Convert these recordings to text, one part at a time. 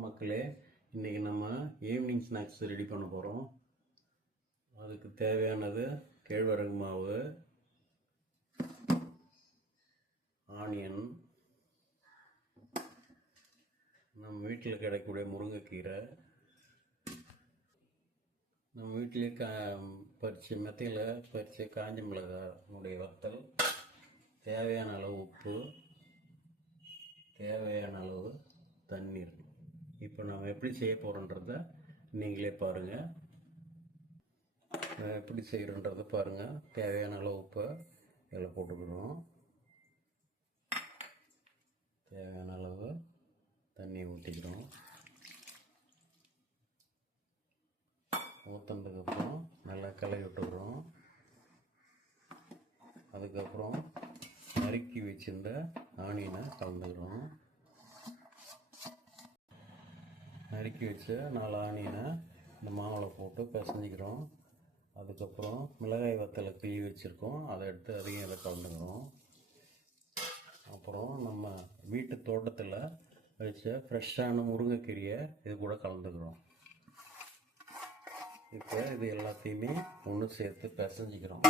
வணக்கம் மக்களே இன்றைக்கி நம்ம ஈவினிங் ஸ்நாக்ஸ் ரெடி பண்ண போகிறோம் அதுக்கு தேவையானது கேழ்வரகு மாவு ஆனியன் நம்ம வீட்டில் கிடைக்கக்கூடிய முருங்கைக்கீரை நம்ம வீட்டிலே கா பறித்து மெத்தையில் பறித்து காஞ்ச மிளகாய் வத்தல் தேவையான அளவு உப்பு தேவையான அளவு தண்ணீர். இப்போ நம்ம எப்படி செய்ய போகிறோன்றத நீங்களே பாருங்கள் நான் எப்படி செய்கிறோன்றத பாருங்கள் தேவையான அளவு உப்பை இதில் போட்டுக்கணும் தேவையான அளவு தண்ணி ஊற்றிக்கிறோம் ஊற்றினதுக்கப்புறம் நல்லா கலவி விட்டுக்கிறோம் அதுக்கப்புறம் நறுக்கி வச்சிருந்த ஆனியனை கலந்துக்கிறோம் நறுக்கி வச்சு நாலு ஆனியனை இந்த மாவில் போட்டு பிசைஞ்சிக்கிறோம். அதுக்கப்புறம் மிளகாய் வத்தலை கிள்ளி வச்சுருக்கோம். அதை எடுத்து அதையும் இதை கலந்துக்கிறோம். அப்புறம் நம்ம வீட்டு தோட்டத்தில் வச்ச ஃப்ரெஷ்ஷான முருங்கைக்கீரையை இது கூட கலந்துக்கிறோம். இப்போ இது எல்லாத்தையுமே ஒன்று சேர்த்து பிசைஞ்சிக்கிறோம்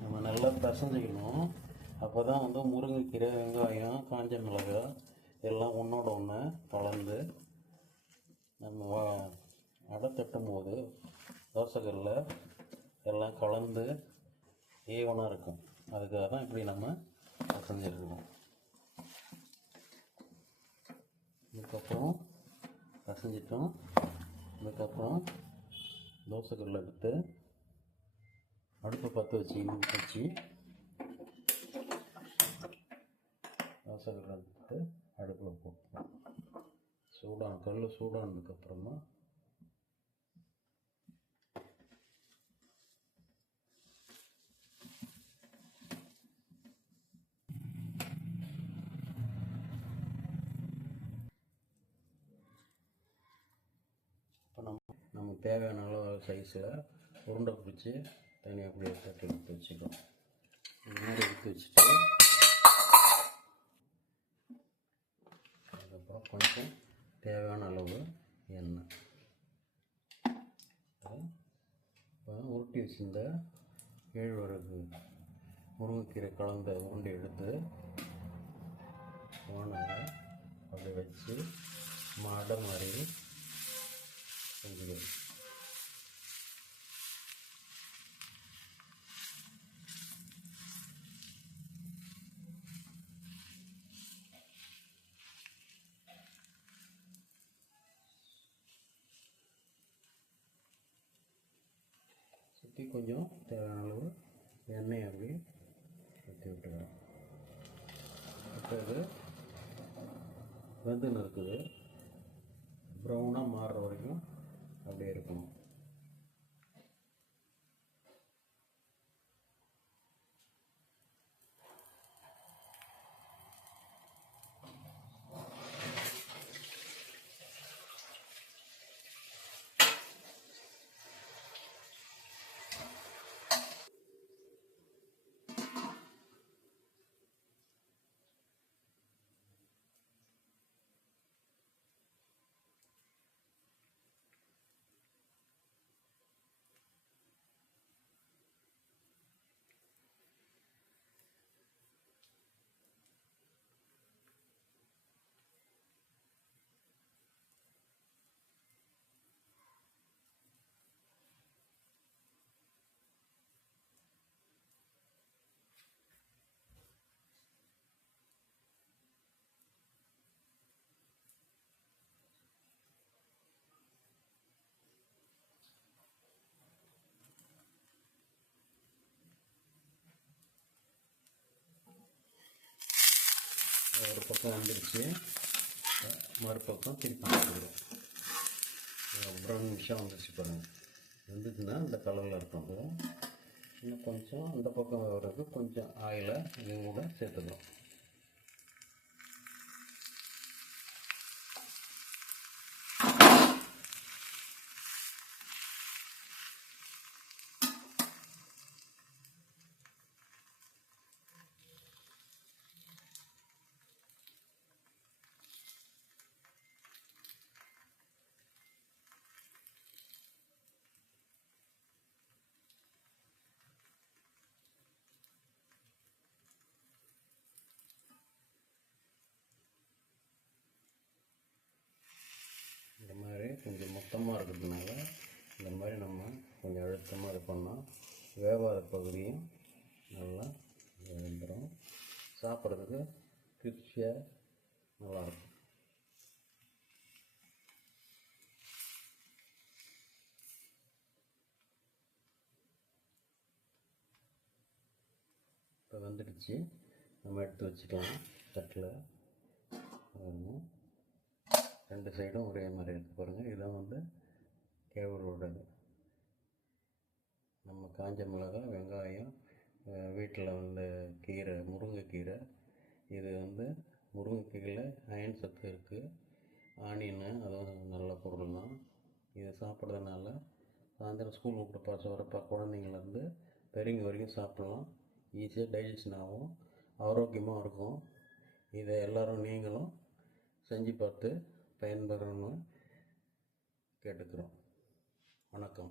நம்ம நல்லா பிசைஞ்சிக்கணும் அப்போ தான் வந்து முருங்கைக்கீரை வெங்காயம் காஞ்ச மிளகாய் எல்லாம் ஒன்றோட ஒன்று கலந்து நம்ம அடை தட்டும் போது தோசைகளில் எல்லாம் கலந்து ஈவனாக இருக்கும். அதுக்காக தான் இப்படி நம்ம பிசைஞ்சிருக்கணும் இதுக்கப்புறம் பிசைஞ்சிட்டோம் இதுக்கப்புறம் தோசைக்கல்ல எடுத்து அடுப்பை பற்ற வச்சு வச்சு தோசைக்கல்ல எடுத்து அடுப்பில் போட்டுருவோம் சூடாக கல் சூடானதுக்கப்புறமா இப்போ நம்ம நமக்கு தேவையான அளவு சைஸில் உருண்டை பிடிச்சி தனியாக அப்படியே தட்டி எடுத்து வச்சுக்கணும் இந்த எடுத்து வச்சுட்டு அதுக்கப்புறம் கொஞ்சம் தேவையான அளவு எண்ணெய். இப்போ உருட்டி வச்சிருந்த கேழ்வரகு முருங்கைக்கீரை கலந்த உருண்டை எடுத்து ஓனாக அப்படி வச்சு மாடை மாதிரி செஞ்சுக்கிறேன் சுற்றி கொஞ்சம் தேவையான அளவு எண்ணெய் அப்படி ஊற்றி விட்டுக்கிறோம் இப்போ இது வெந்துன்னு இருக்குது. ப்ரௌனாக மாறுற வரைக்கும் அப்படியே இருக்கணும். ஒரு பக்கம் வந்துடுச்சு. மறுபக்கம் திருப்பி வந்துடும் ப்ரௌன் நிமிஷம் வந்துருச்சு பாருங்கள் வந்துச்சுன்னா இந்த கலரில் இருக்கும். இன்னும் கொஞ்சம் அந்த பக்கம் வர்றது கொஞ்சம் ஆயிலை. இது கூட சேர்த்துக்கலாம் இந்த மாதிரி கொஞ்சம் மொத்தமாக இருக்கிறதுனால இந்த மாதிரி நம்ம கொஞ்சம் அழுத்தமாக இது பண்ணால் வேவாத பகுதியும் நல்லா வந்துடும் சாப்பிட்றதுக்கு கிருச்சியாக நல்லாயிருக்கும். இப்போ வந்துடுச்சு. நம்ம எடுத்து வச்சுக்கலாம் தட்டில். ரெண்டு சைடும் ஒரே மாதிரி எடுத்து பாருங்கள் இதான் வந்து கேவரோடது நம்ம காஞ்ச மிளகாய் வெங்காயம் வீட்டில் வந்து கீரை முருங்கைக்கீரை. இது வந்து முருங்கைக்கீரையில் அயன் சத்து இருக்குது ஆனியன் அதுவும் நல்ல பொருள் தான். இது சாப்பிட்றதுனால சாயந்தரம் ஸ்கூல் விட்டு பாச வரப்போ குழந்தைங்கள்லேருந்து பெரியவங்க வரைக்கும் சாப்பிட்லாம். ஈஸியாக டைஜஷன் ஆகும். ஆரோக்கியமாக இருக்கும். இதை எல்லோரும் நீங்களும் செஞ்சு பார்த்து பயன்பெறணும்னு கேட்டுக்கிறோம். வணக்கம்.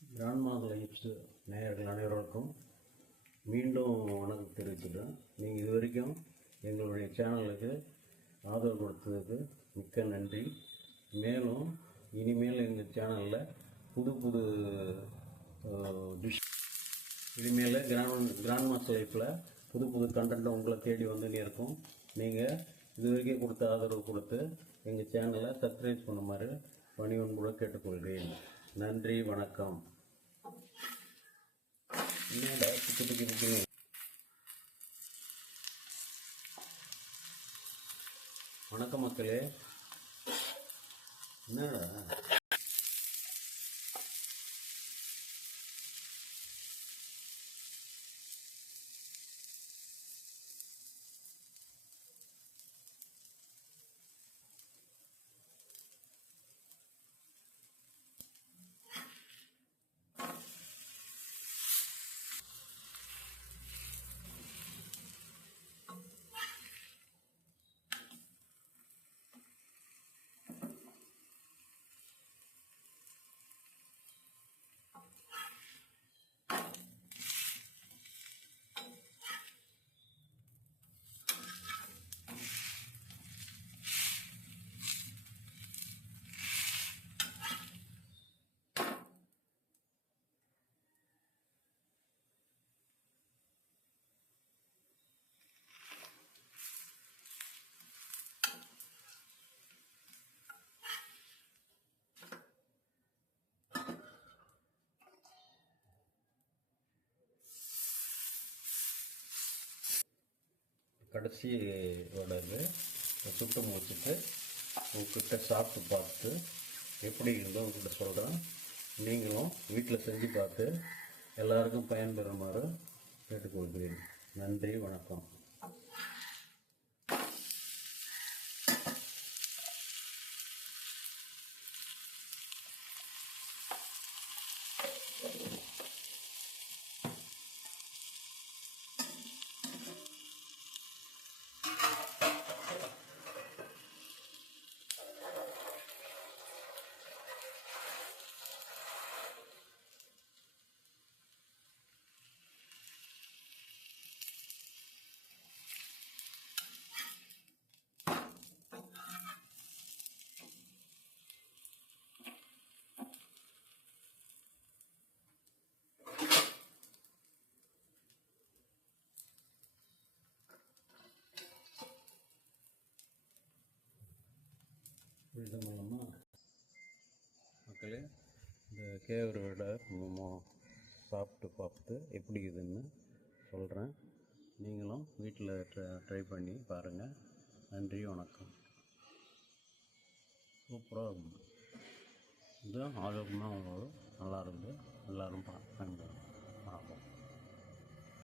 கிராண்ட்மா லைஃப்ஸ் நேயர்கள் அனைவருக்கும் மீண்டும் வணக்கம் தெரிவிச்சுக்கிறேன் நீங்கள் இது வரைக்கும் எங்களுடைய சேனலுக்கு ஆதரவு கொடுத்ததுக்கு மிக்க நன்றி. மேலும் இனிமேல் எங்கள் சேனலில் புது புது டிஷ் இனிமேல் கிராண்ட் கிராண்ட் மாஸ்டர் லைஃப்பில் புது புது கண்டென்ட் உங்களை தேடி வந்துன்னு இருக்கும் நீங்கள் இது வரைக்கும் கொடுத்த ஆதரவு கொடுத்து எங்கள் சேனலை சப்ஸ்கிரைப் பண்ணுமாறு பணிவன் கூட கேட்டுக்கொள்கிறேன். நன்றி வணக்கம். என்னடா திக்கு வணக்கம் மக்களே. என்னடா? கடைசி வடை சுட்டு முடிச்சுட்டு உங்ககிட்ட சாப்பிட்டு பார்த்து எப்படி இருந்தோ உங்ககிட்ட சொல்கிறேன் நீங்களும் வீட்டில் செஞ்சு பார்த்து எல்லாருக்கும் பயன்பெறுமாறு கேட்டுக்கொள்கிறேன். நன்றி வணக்கம். இது மூலமாக மக்களே இந்த கேவரு சாப்பிட்டு பார்த்து எப்படி இதுன்னு சொல்கிறேன் நீங்களும் வீட்டில் ட்ரை ட்ரை பண்ணி பாருங்கள் நன்றி வணக்கம். சூப்பராக இருக்கும். இது ஆரோக்கியமாக நல்லா இருக்குது. எல்லோரும் பார்த்து